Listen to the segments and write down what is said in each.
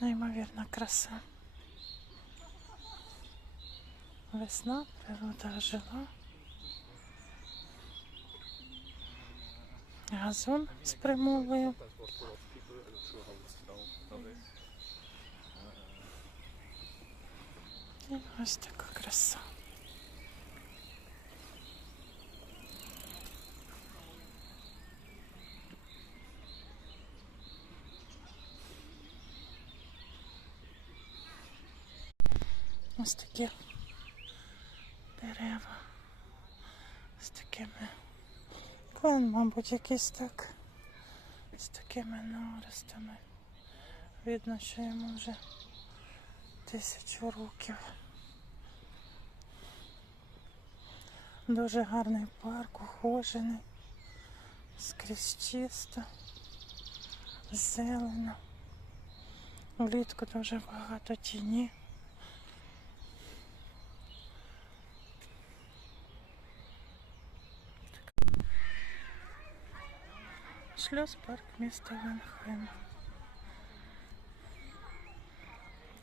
неймовірна краса. Весна, природа жила. Газон з примовою. І ось така краса. Ось такі дерева. З такими. Клен, мабуть, якийсь так. З такими наростами. Видно, що йому вже тисячу років. Дуже гарний парк, ухожений, скрізь чисто, зелено. Влітку дуже багато тіні. Шльос-парк міста Венхайм.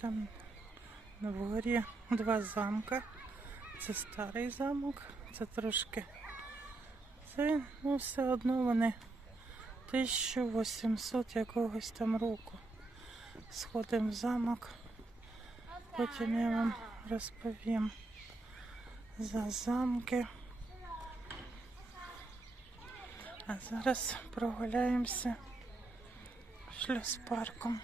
Там на дворі два замка. Це старий замок, це трошки. Це ну, все одно вони 1800 якогось там року. Сходимо в замок. Потім я вам розповім за замки. А зараз прогуляємося шлюз парком.